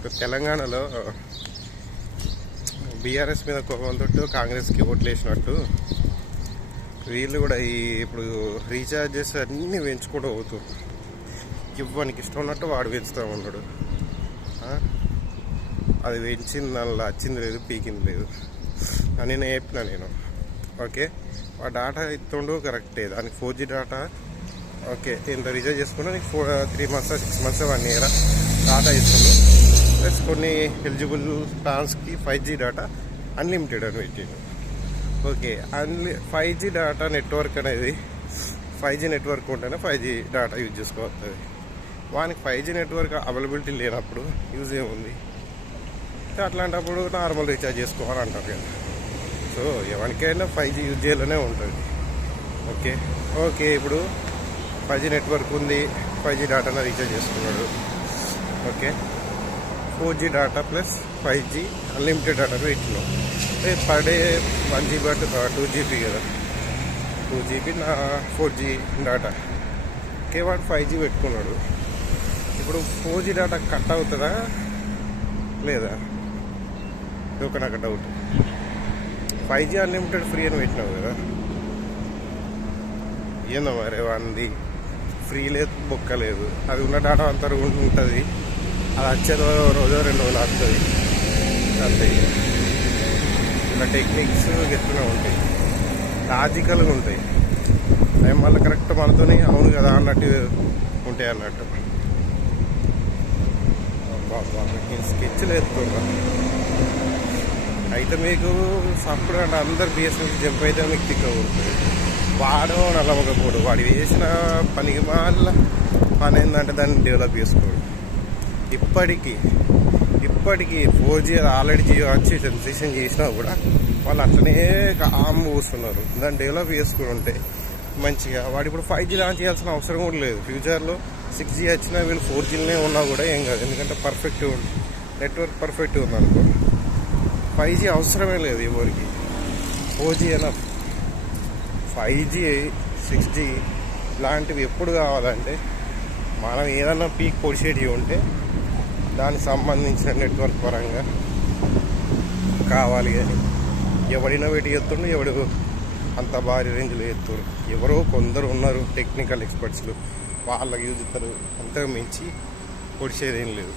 ఇప్పుడు తెలంగాణలో బీఆర్ఎస్ మీద కోపంతో కాంగ్రెస్కి ఓట్లు వేసినట్టు వీళ్ళు కూడా ఈ ఇప్పుడు రీఛార్జెస్ అన్నీ పెంచుకుంటూ అవుతుంది ఇవ్వనికి ఇష్టం ఉన్నట్టు వాడు పెంచుతూ ఉన్నాడు. అది పెంచింది దానిలో వచ్చింది లేదు పీకింది లేదు. అని నేను చెప్పిన నేను. ఓకే? ఆ డాటా ఇస్తుండు కరెక్టే. దానికి ఫోర్ జీ డాటా. ఓకే? ఇంత రీఛార్జ్ చేసుకుంటే నీకు four three months six months one year? Data ఇస్తుండు. ప్లస్ కొన్ని ఎలిజిబుల్ ప్లాన్స్కి ఫైవ్ జీ డాటా అన్లిమిటెడ్ అని పెట్టిండు. ఓకే అన్లి ఫైవ్ జీ డాటా నెట్వర్క్ అనేది ఫైవ్ జీ నెట్వర్క్ ఉంటేనే ఫైవ్ జీ డాటా యూజ్ చేసుకోవస్తుంది వానికి ఫైవ్ జీ నెట్వర్క్ అవైలబిలిటీ లేనప్పుడు యూజ్ ఏముంది? అట్లాంటప్పుడు నార్మల్ రీఛార్జ్ చేసుకోవాలి అంటారు కదా. సో ఎవరికైనా ఫైవ్ జీ యూజ్ చేయాలనే ఉంటుంది. ఓకే ఓకే ఇప్పుడు ఫైవ్ జీ నెట్వర్క్ ఉంది ఫైవ్ జీ డాటాను రీఛార్జ్ చేసుకున్నాడు. Okay four G data plus five G unlimited data అంటే పర్ డే వన్ జీబీ అటు టూ జీబీ కదా. టూ జీబీ నా ఫోర్ జీ డాటా ఓకే వాడు ఫైవ్ జీ పెట్టుకున్నాడు. ఇప్పుడు ఫోర్ జీ డాటా కట్ అవుతుందా? లేదా? ఇది ఒక నాకు doubt five G unlimited free అని పెట్టినావు కదా. ఏందో మరి వంది ఫ్రీ లేదు బొక్క లేదు. అది ఉన్న డాటా అంతా ఉంటుంది. అది వచ్చేదో రోజో రెండు రోజులు వస్తుంది అంతే ఇలా టెక్నిక్స్ ఎత్తునే ఉంటాయి. లాజికల్గా ఉంటాయి. అవి మళ్ళీ కరెక్ట్ మనతోనే అవును కదా అన్నట్టు ఉంటాయి అన్నట్టు. నేను స్కెచ్లు ఎత్తున్నా అయితే మీకు సప్పుడు అంటే అందరు బిఎస్ఎన్ఎల్ జంప్ అయితే మీకు తిక్కకూడదు వాడో వాడు నల్లమకపోడు వాడు వేసిన పనికి మళ్ళీ పని ఏంటంటే దాన్ని డెవలప్ చేసుకోడు. ఇప్పటికీ ఇప్పటికీ ఫోర్ జీ ఆల్రెడీ జియో వచ్చి సెన్సేషన్ చేసినా కూడా వాళ్ళు అట్లనే ఆమ్ కూస్తున్నారు దాన్ని డెవలప్ చేసుకుని ఉంటే మంచిగా. వాడు ఇప్పుడు ఫైవ్ జీ లాంచ్ చేయాల్సిన అవసరం కూడా లేదు. ఫ్యూచర్లో సిక్స్ జీ వచ్చినా వీళ్ళు ఫోర్ జీలోనే ఉన్నా కూడా ఏం కాదు. ఎందుకంటే పర్ఫెక్ట్ ఉంది నెట్వర్క్ పర్ఫెక్ట్ ఉంది అనుకో ఫైవ్ జీ అవసరమే లేదు ఎవరికి. ఫోర్ జీ అయినా ఫైవ్ జీ సిక్స్ జీ ఇలాంటివి ఎప్పుడు కావాలంటే మనం ఏదన్నా పీక్ పొడిసేటివి ఉంటే దానికి సంబంధించిన నెట్వర్క్ పరంగా కావాలి అని. ఎవడినా వీటి ఎత్తుండు ఎవడు అంత భారీ రేంజ్లో ఎత్తురు ఎవరో కొందరు ఉన్నారు టెక్నికల్ ఎక్స్పర్ట్స్లు వాళ్ళకి యూజ్ ఇస్తారు అంతకు మించి పొడిచేది ఏం లేదు.